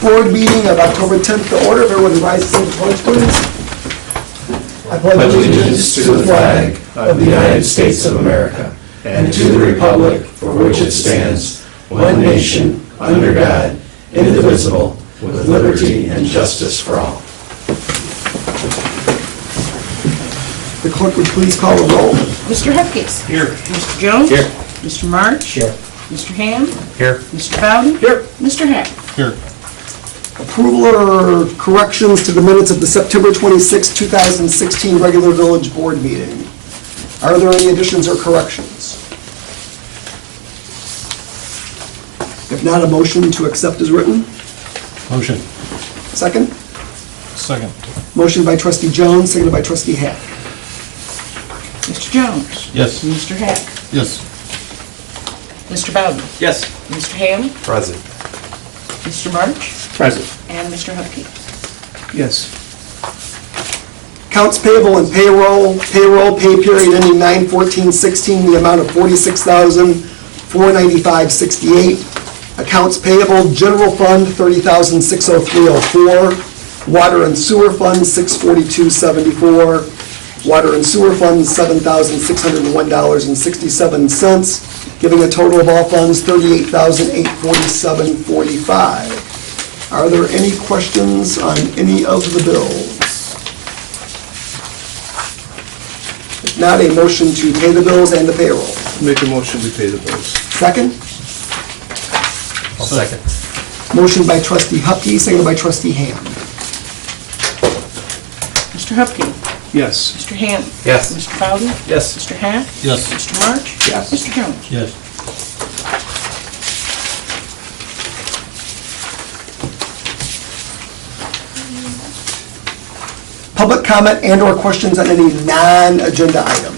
Board meeting of October 10th to order. If everyone rises and pledge, please. I pledge allegiance to the flag of the United States of America and to the republic for which it stands, one nation, under God, indivisible, with liberty and justice for all. The clerk would please call the roll. Mr. Hupkis. Here. Mr. Jones. Here. Mr. March. Here. Mr. Ham. Here. Mr. Bowden. Here. Mr. Hack. Here. Approval or corrections to the minutes of the September 26, 2016 regular village board meeting. Are there any additions or corrections? If not, a motion to accept is written. Motion. Second? Second. Motion by trustee Jones, seconded by trustee Hack. Mr. Jones. Yes. Mr. Hack. Yes. Mr. Bowden. Yes. Mr. Ham. Present. Mr. March. Present. And Mr. Hupkis. Yes. Accounts payable and payroll pay period ending 9/14/16, the amount of $46,495.68. Accounts payable, general fund, $30,603.04. Water and sewer fund, $642.74. Water and sewer fund, $7,601.67, giving a total of all funds, $38,847.45. Are there any questions on any of the bills? If not, a motion to pay the bills and the payroll. Make a motion to pay the bills. Second? I'll second. Motion by trustee Hupkey, seconded by trustee Ham. Mr. Hupkis. Yes. Mr. Ham. Yes. Mr. Bowden. Yes. Mr. Hack. Yes. Mr. March. Yes. Mr. Jones. Yes. Public comment and/or questions on any non-agenda item.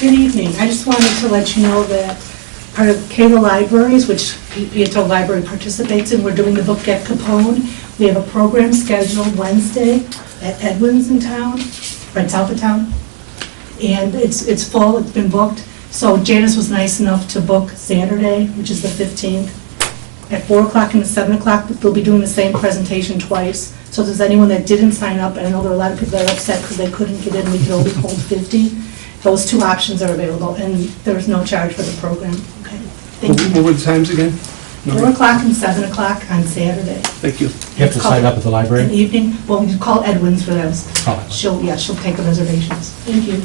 Good evening. I just wanted to let you know that part of Cable Libraries, which Peotone Library participates in, we're doing the book at Capone. We have a program scheduled Wednesday at Edwin's in town, right south of town. And it's full, it's been booked. So Janice was nice enough to book Saturday, which is the 15th, at 4 o'clock and 7 o'clock. They'll be doing the same presentation twice. So if there's anyone that didn't sign up, and I know there are a lot of people that are upset because they couldn't get in, we could only hold 50. Those two options are available, and there's no charge for the program. Okay. Thank you. What were the times again? 4 o'clock and 7 o'clock on Saturday. Thank you. You have to sign up at the An library? evening, well, you call Edwin's for those. Oh. She'll take the reservations. Thank you.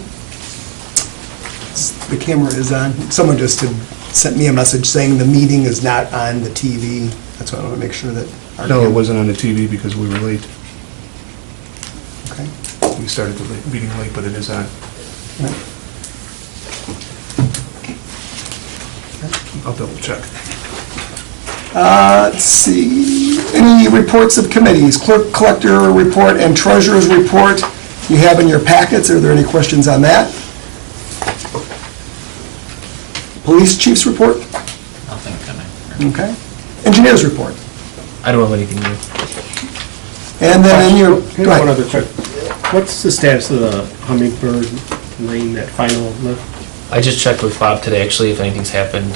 The camera is on. Someone just had sent me a message saying the meeting is not on the TV. That's why I want to make sure that. our No, it camera- wasn't on the TV because we were late. Okay. We started the meeting late, but it is on. Right. I'll double check. Let's see, any reports of committees, clerk collector report and treasurer's report you have in your packets. Are there any questions on that? Police chief's report? Nothing coming. Okay. Engineer's report? I don't have anything new. And then in your, go Here's one ahead. other quick. What's the status of the Hummingbird Lane, that final lift? I just checked with Bob today, actually, if anything's happened.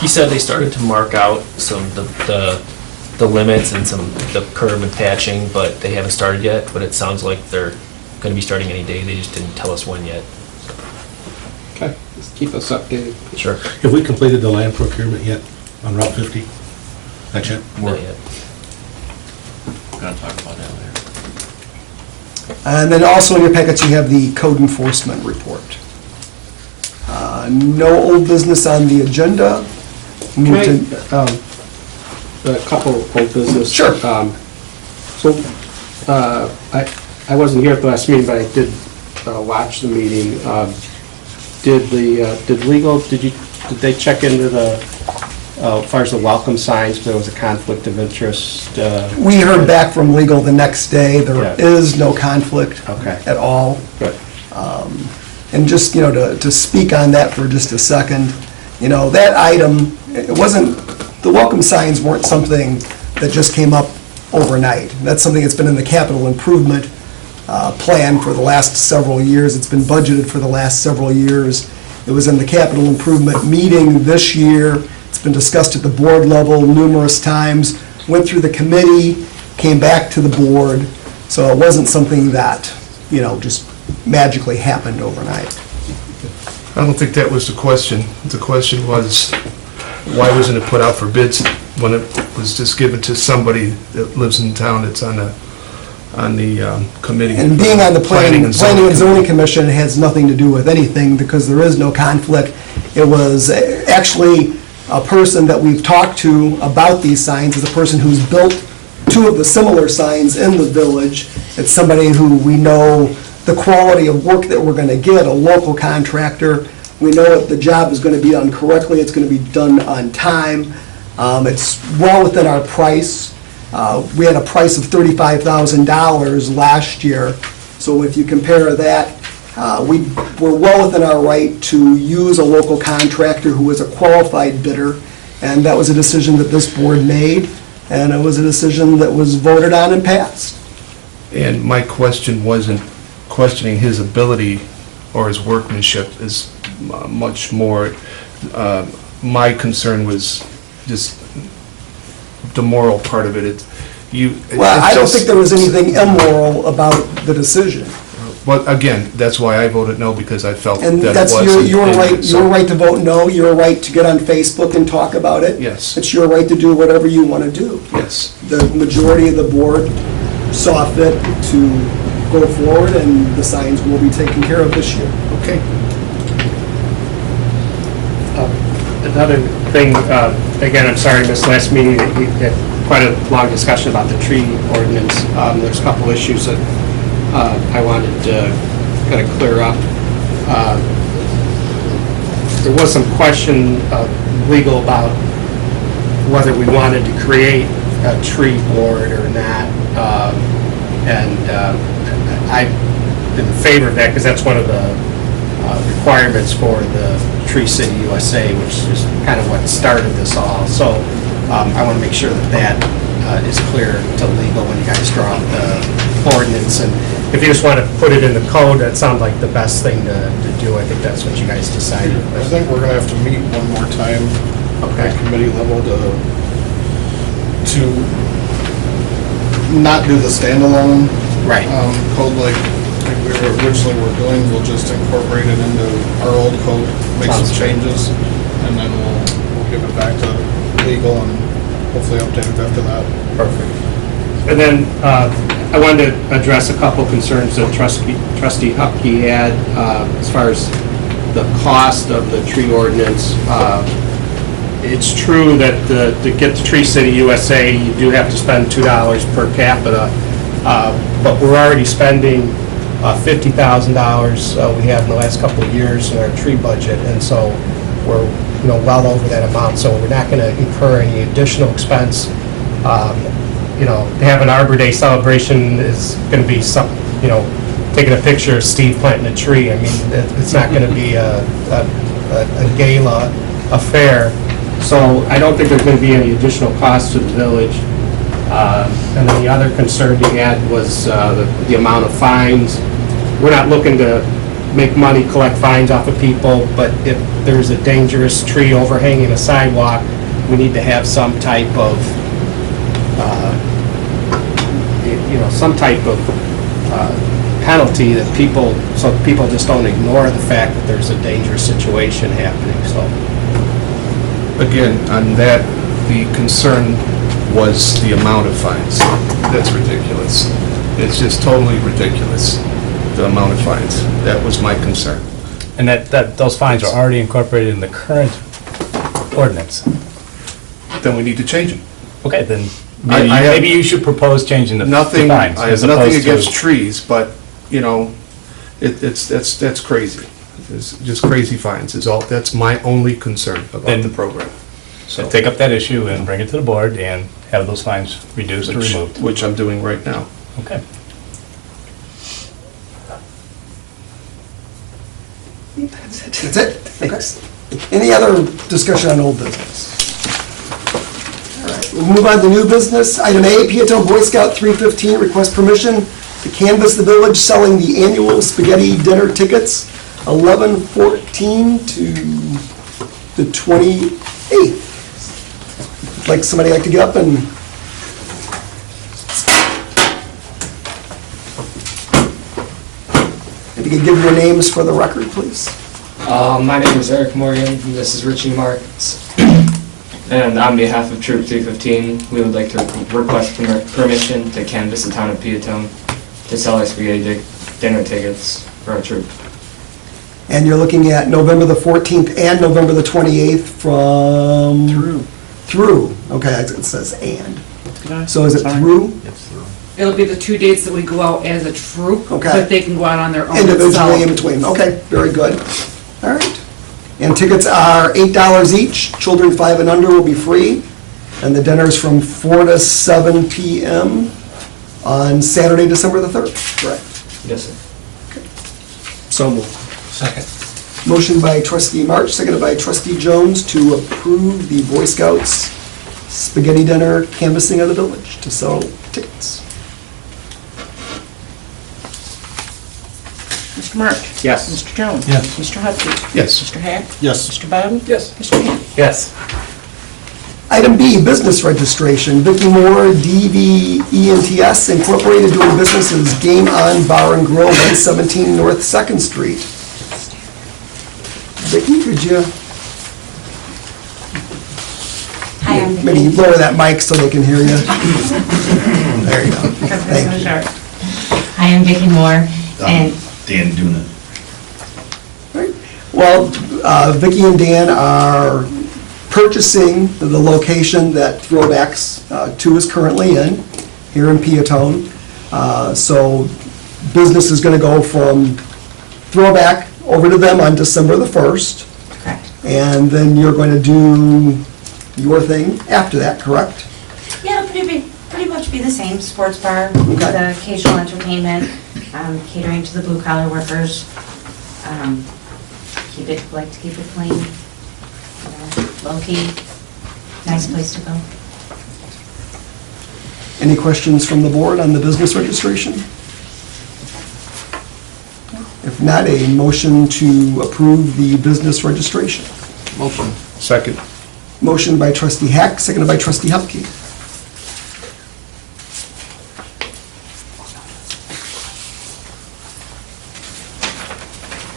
He said they started to mark out some, the limits and some, the curb and patching, but they haven't started yet, but it sounds like they're gonna be starting any day, they just didn't tell us when yet. Okay, just keep us updated. Sure. Have we completed the land procurement yet on Route 50? Not yet? Not yet. We're gonna talk about that later. And then also in your packets, you have the code enforcement report. No old business on the agenda. Can Move to- a couple of old business. Sure. I wasn't here at the last meeting, but I did watch the meeting. Did they check into the, as far as the welcome signs, if there was a conflict of interest? We heard back from legal the next day. There Yeah. is no conflict Okay. at all. Good. And just, to speak on that for just a second, that item, it wasn't, the welcome signs weren't something that just came up overnight. That's something that's been in the capital improvement plan for the last several years. It's been budgeted for the last several years. It was in the capital improvement meeting this year. It's been discussed at the board level numerous times, went through the committee, came back to the board. So it wasn't something that, just magically happened overnight. I don't think that was the question. The question was, why wasn't it put out for bids when it was just given to somebody that lives in town that's on the committee? And being on the Planning and Zoning Commission has nothing to do with anything because there is no conflict. It was actually a person that we've talked to about these signs is a person who's built two of the similar signs in the village. It's somebody who we know the quality of work that we're going to get, a local contractor. We know if the job is going to be done correctly, it's going to be done on time. It's well within our price. We had a price of $35,000 last year. So if you compare that, we're well within our right to use a local contractor who is a qualified bidder. And that was a decision that this board made. And it was a decision that was voted on and passed. And my question wasn't questioning his ability or his workmanship, is much more, my concern was just the moral part of it. Well, I don't think there was anything immoral about the decision. Well, again, that's why I voted no, because I felt that And it that's was. your right, your right to vote no, your right to get on Facebook and talk about it. Yes. It's your right to do whatever you want to do. Yes. The majority of the board saw fit to go forward, and the signs will be taken care of this year. Okay. Another thing, again, I'm sorry, this last meeting, we had quite a long discussion about the tree ordinance. There's a couple issues that I wanted to kind of clear up. There was some question legal about whether we wanted to create a tree board or not. I'm in favor of that because that's one of the requirements for the Tree City USA, which is kind of what started this all. So I want to make sure that that is clear to legal when you guys draw up the ordinance. And if you just want to put it in the code, that sounds like the best thing to do. I think that's what you guys decided. I think we're gonna have to meet one more time at committee level to not do the standalone Right. code like we originally were doing. We'll just incorporate it into our old code, make some changes, and then we'll give it back to legal and hopefully update it after that. Perfect. And then I wanted to address a couple concerns that Trustee Hupke had as far as the cost of the tree ordinance. It's true that to get to Tree City USA, you do have to spend $2 per capita, but we're already spending $50,000 we have in the last couple of years in our tree budget, and so we're well over that amount, so we're not going to incur any additional expense. To have an Arbor Day celebration is going to be some, taking a picture of Steve planting a tree. I mean, it's not going to be a gala affair. So I don't think there's going to be any additional cost to the village. And then the other concern you had was the amount of fines. We're not looking to make money, collect fines off of people, but if there's a dangerous tree overhanging a sidewalk, we need to have some type of penalty that people just don't ignore the fact that there's a dangerous situation happening. So Again, on that, the concern was the amount of fines. That's ridiculous. It's just totally ridiculous, the amount of fines. That was my concern. And that those fines are already incorporated in the current ordinance. Then we need to change them. Okay, then I have- maybe you should propose changing the Nothing, fines. I have as nothing opposed to- against trees, but, that's crazy. It's just crazy fines is all, that's my only concern about Then- the program. So take up that issue and bring it to the board and have those fines reduced or removed. Which I'm doing right now. Okay. That's it? Thanks. Any other discussion on old business? All right, we'll move on to new business. Item A, Peotone Boy Scout 315, request permission to canvass the village selling the annual spaghetti dinner tickets. 11/14 to the 28th. Like, somebody like to get up and... If you could give your names for the record, please. My name is Eric Morgan, and this is Richie Marks. And on behalf of Troop 315, we would like to request permission to canvass the town of Peotone to sell our spaghetti dinner tickets for our troop. And you're looking at November the 14th and November the 28th from... Through, okay, it says and. So is it through? It'll be the 2 dates that we go out as a troop, Okay. but they can go out on their own. Individually in between, okay, very good. All right. And tickets are $8 each, children 5 and under will be free, and the dinner's from 4 to 7 p.m. on Saturday, December the 3rd, correct? Yes, sir. So moved. Second. Motion by trustee March, seconded by trustee Jones to approve the Boy Scouts spaghetti dinner canvassing of the village to sell tickets. Mr. March? Yes. Mr. Jones? Yes. Mr. Hupkey? Yes. Mr. Hack? Yes. Mr. Bowden? Yes. Mr. Ham? Yes. Item B, business registration. Vicky Moore, DVENTS Incorporated, doing business as Game On Bar and Grill, 117 North 2nd Street. Vicky, could you Hi, I'm maybe Vicky. lower that mic so they can hear you? There you go. Thank you. Hi, I'm Vicky Moore, and Dan Duna. Right. Well, Vicky and Dan are purchasing the location that Throwbacks 2 is currently in, here in Peotone. So business is going to go from Throwback over to them on December the 1st. correct. And then you're going to do your thing after that, correct? Yeah, it'll pretty much be the same, sports bar, the occasional entertainment, catering to the blue collar workers. Like to keep it clean, low key, nice place to go. Any questions from the board on the business registration? If not, a motion to approve the business registration. Motion. Second. Motion by trustee Hack, seconded by trustee Hupkey.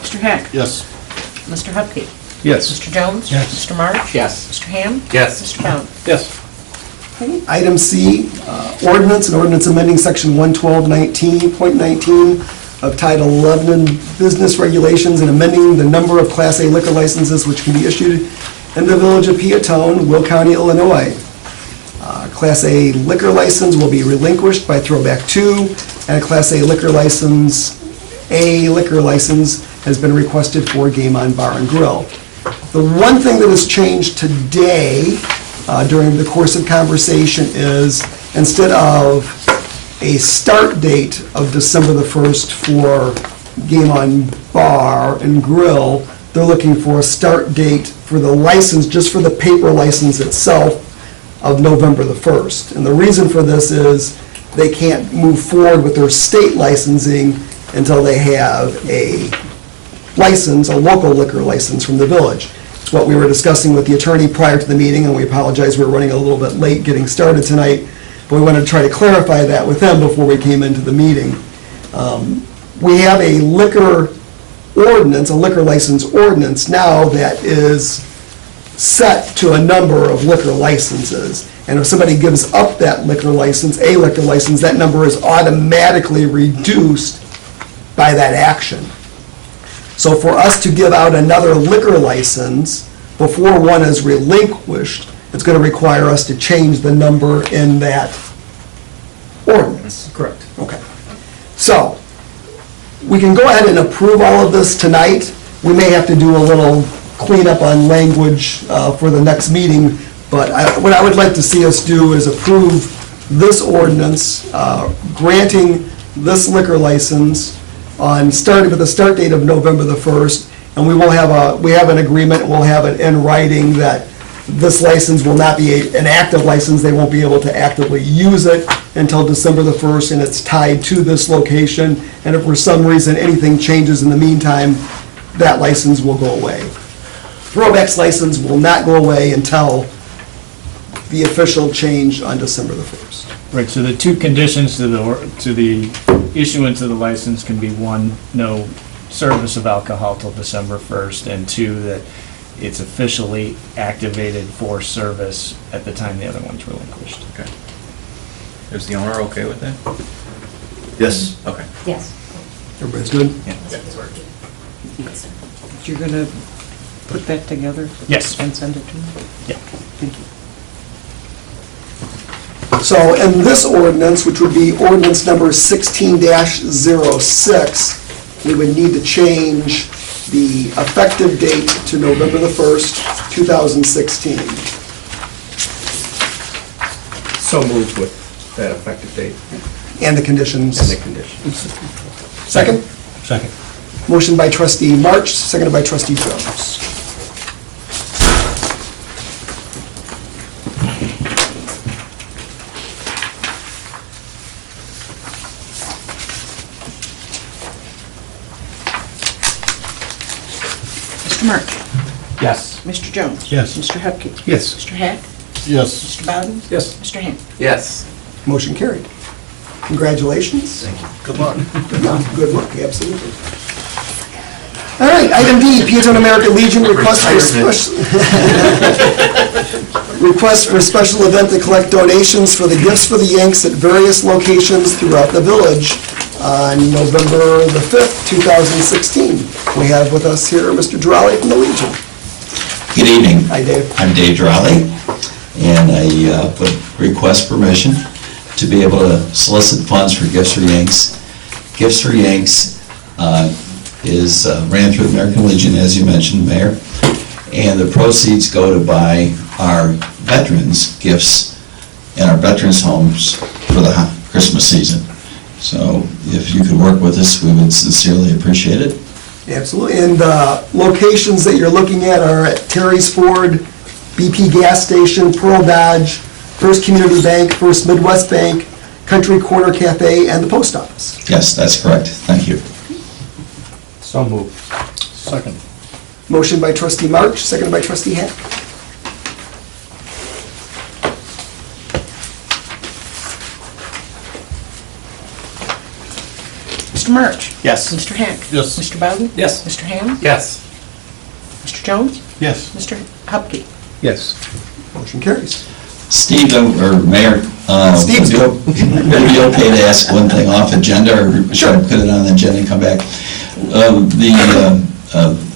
Mr. Hack? Yes. Mr. Hupkey? Yes. Mr. Jones? Yes. Mr. March? Yes. Mr. Ham? Yes. Mr. Bowden? Yes. Item C, ordinance, an ordinance amending section 112.19 of Title 11 Business Regulations and amending the number of Class A liquor licenses which can be issued in the village of Peotone, Will County, Illinois. Class A liquor license will be relinquished by Throwback 2, and a Class A liquor license has been requested for Game On Bar and Grill. The one thing that has changed today during the course of conversation is, instead of a start date of December the 1st for Game On Bar and Grill, they're looking for a start date for the license, just for the paper license itself, of November the 1st. And the reason for this is they can't move forward with their state licensing until they have a license, a local liquor license from the village. It's what we were discussing with the attorney prior to the meeting, and we apologize, we're running a little bit late getting started tonight, but we wanted to try to clarify that with them before we came into the meeting. We have a liquor ordinance, a liquor license ordinance now that is set to a number of liquor licenses. And if somebody gives up that liquor license, a liquor license, that number is automatically reduced by that action. So for us to give out another liquor license before one is relinquished, it's going to require us to change the number in that ordinance. Correct. Okay. So, we can go ahead and approve all of this tonight. We may have to do a little cleanup on language for the next meeting, but what I would like to see us do is approve this ordinance, granting this liquor license with a start date of November the 1st, and we have an agreement, we'll have it in writing that this license will not be an active license, they won't be able to actively use it until December the 1st, and it's tied to this location, and if for some reason anything changes in the meantime, that license will go away. Throwback's license will not go away until the official change on December the 1st. Right, so the two conditions to the issuance of the license can be, one, no service of alcohol till December 1st, and two, that it's officially activated for service at the time the other one's relinquished. Okay. Is the owner okay with that? Yes. Okay. Yes. Everybody's good? Yeah. You're gonna put that together? Yes. And send it to me? Yeah. Thank you. So in this ordinance, which would be ordinance number 16-06, we would need to change the effective date to November the 1st, 2016. So moved with that effective date And the conditions. and the conditions. Second? Second. Motion by trustee March, seconded by trustee Jones. Mr. March? Yes. Mr. Jones? Yes. Mr. Hupkey? Yes. Mr. Hack? Yes. Mr. Bowden? Yes. Mr. Ham? Yes. Motion carried. Congratulations. Thank you. Good luck. Good luck, absolutely. All right, item D, Peotone American Legion request for request for a special event to collect donations for the Gifts for the Yanks at various locations throughout the village on November the 5th, 2016. We have with us here Mr. Drawley from the Legion. Good evening. Hi, Dave. I'm Dave Drawley, and I would request permission to be able to solicit funds for Gifts for Yanks. Gifts for Yanks is ran through the American Legion, as you mentioned, Mayor, and the proceeds go to buy our veterans gifts in our veterans homes for the Christmas season. So if you could work with us, we would sincerely appreciate it. Absolutely, and locations that you're looking at are at Terry's Ford, BP Gas Station, Pearl Dodge, First Community Bank, First Midwest Bank, Country Corner Cafe, and the post office. Yes, that's correct. Thank you. So moved. Second. Motion by trustee March, seconded by trustee Hack. Mr. March? Yes. Mr. Hack? Yes. Mr. Bowden? Yes. Mr. Ham? Yes. Mr. Jones? Yes. Mr. Hupkey? Yes. Motion carries. Steve, or Mayor, Steve's would it be okay to ask one thing off agenda, or should I put it on the agenda and come back? The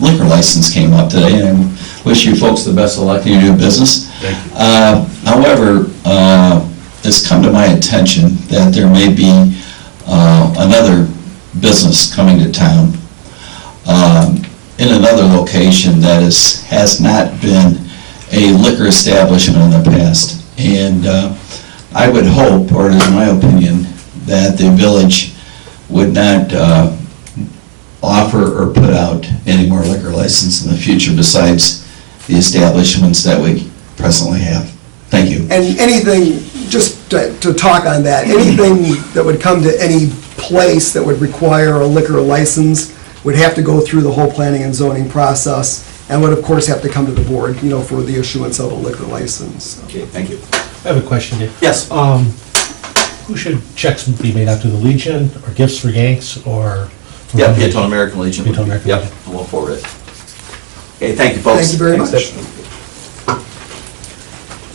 liquor license came up today, and I wish you folks the best of luck in your new business. Thank you. However, it's come to my attention that there may be another business coming to town in another location that has not been a liquor establishment in the past. And I would hope, or it is my opinion, that the village would not offer or put out any more liquor license in the future besides the establishments that we presently have. Thank you. And anything, just to talk on that, anything that would come to any place that would require a liquor license would have to go through the whole planning and zoning process, and would of course have to come to the board, for the issuance of a liquor license. Okay, thank you. I have a question, Dave. Yes. Who should checks be made out to, the Legion, or Gifts for Yanks, or? Yeah, Peotone American Legion. Peotone American Yep, Legion. we'll forward it. Okay, thank you, folks. Thank you very Thanks. much.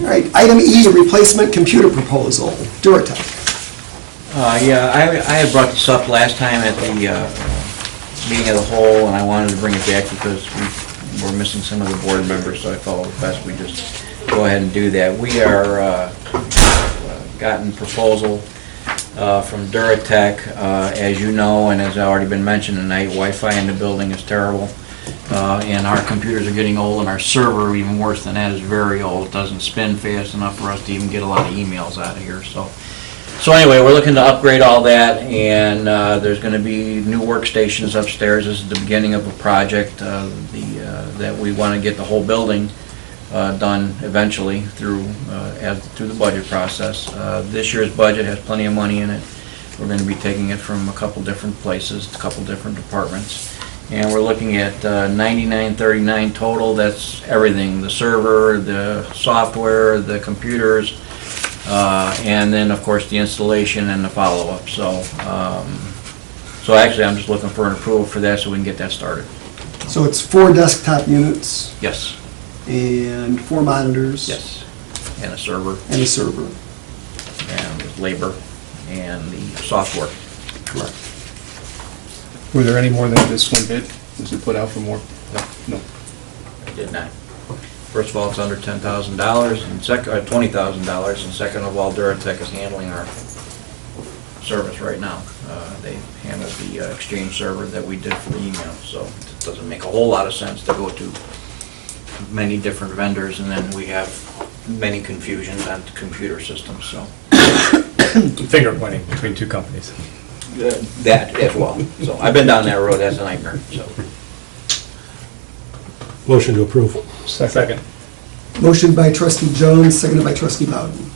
All right, item E, replacement computer proposal, Duratec. Yeah, I had brought this up last time at the meeting of the whole, and I wanted to bring it back because we were missing some of the board members, so I felt it best we just go ahead and do that. We are gotten proposal from Duratec. As you know, and as already been mentioned tonight, Wi-Fi in the building is terrible. And our computers are getting old, and our server, even worse than that, is very old. It doesn't spin fast enough for us to even get a lot of emails out of here. So anyway, we're looking to upgrade all that, and there's going to be new workstations upstairs. This is the beginning of a project that we want to get the whole building done eventually through the budget process. This year's budget has plenty of money in it. We're going to be taking it from a couple different places, a couple different departments. And we're looking at $99.39 total. That's everything, the server, the software, the computers, and then, of course, the installation and the follow-up. So, so actually, I'm just looking for an approval for that so we can get that started. So it's 4 desktop units Yes, and 4 monitors. yes. And a server, And a server. and labor, and the software. Correct. Were there any more than this one bid? Was it put out for more? No. I did not. First of all, it's under $10,000, and $20,000, and second of all, Duratech is handling our service right now. They handle the Exchange server that we did for the email, so it doesn't make a whole lot of sense to go to many different vendors, and then we have many confusions on computer systems, so. Finger pointing between two companies. That as well. So I've been down that road, that's a nightmare, so. Motion to approve. Second. Motion by trustee Jones, seconded by trustee Bowden.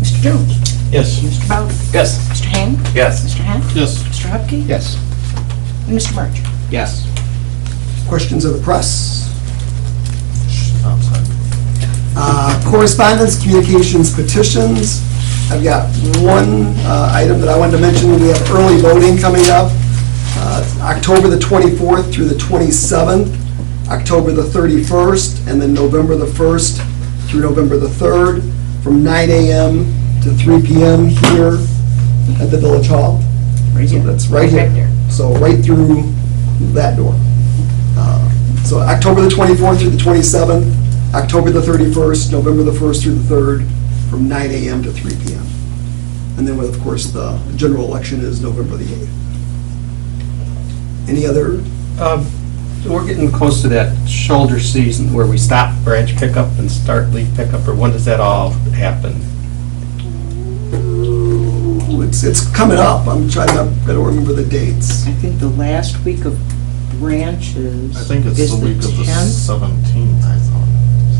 Mr. Jones? Yes. Mr. Bowden? Yes. Mr. Hand? Yes. Mr. Hack? Yes. Mr. Hupkey? Yes. And Mr. March? Yes. Questions of the press? Correspondence, communications, petitions. I've got one item that I wanted to mention. We have early voting coming up. October the 24th through the 27th, October the 31st, and then November the 1st through November the 3rd, from 9 a.m. to 3 p.m. here at the Village Hall. Right So here. that's right Right here. there. So right through that door. So October the 24th through the 27th, October the 31st, November the 1st through the 3rd, from 9 a.m. to 3 p.m. And then, of course, the general election is November the 8th. Any other? We're getting close to that shoulder season where we stop branch pickup and start leaf pickup, or when does that all happen? It's coming up. I don't remember the dates. I think the last week of branches. I think it's is the week of the 10th, 17th, I thought,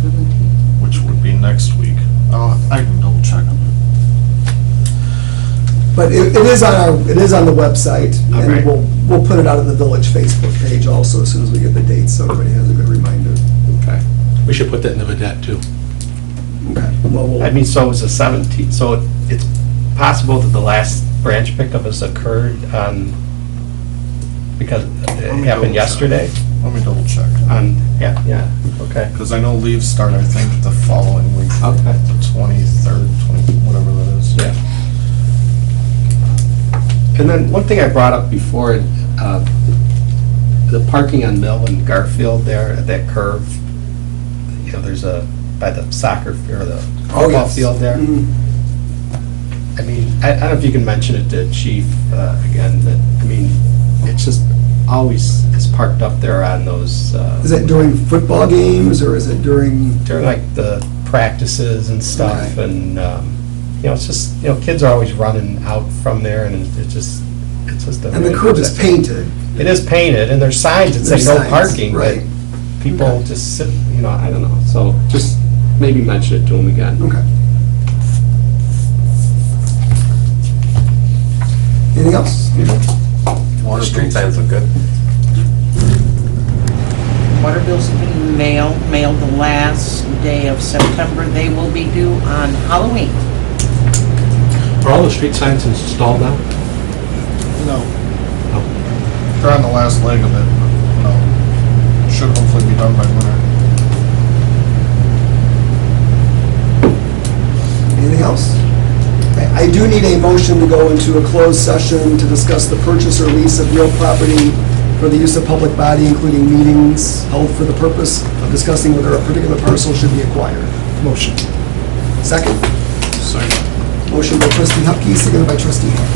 17th. which would be next week. I can double check on it. But it is on the website, Okay. and we'll put it out on the Village Facebook page also as soon as we get the dates, so everybody has a good reminder. Okay. We should put that in the vidette too. Okay. Well, I mean, so it was the 17th, so it's possible that the last branch pickup has occurred on, because it Let me happened double yesterday? check. Let me double check. Yeah, okay. Because I know leaves start, I think, the following week. Okay. The 23rd, whatever that is. Yeah. And then one thing I brought up before, the parking on Mill and Garfield there at that curve, you know, there's by the soccer field, or the football yes. field there. Mhm. I mean, I don't know if you can mention it to Chief again, but, I mean, it's just always, it's parked up there on those, Is it during football games, or is it during? during like the practices and stuff, Okay. and, you know, it's just, you know, kids are always running out from there, and it's just a. And the curb is painted. It is painted, and there's signs that say There's no signs, parking, but right. people Okay. just sit, you know, I don't know, so just maybe mention it to them again. Okay. Anything else? Water street signs look good. Water bills have been mailed the last day of September. They will be due on Halloween. Are all the street signs installed now? No, No. they're on the last leg of it. No, should hopefully be done by winter. Anything else? Okay, I do need a motion to go into a closed session to discuss the purchase or lease of real property for the use of public body, including meetings held for the purpose of discussing whether a particular parcel should be acquired. Motion. Second? Second. Motion by trustee Hupkey, seconded by trustee Hack.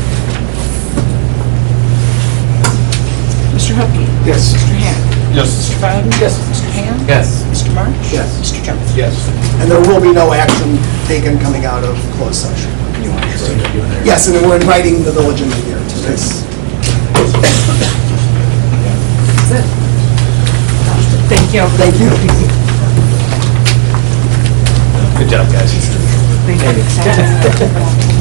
Mr. Hupkey? Yes. Mr. Hack? Yes. Mr. Bowden? Yes. Mr. Hand? Yes. Mr. March? Yes. Mr. Jones? Yes. And there will be no action taken coming out of closed session. Yes, and then we're inviting the village in here too. Thanks. That's it. Thank you. Thank you. Good job, guys. Thank you.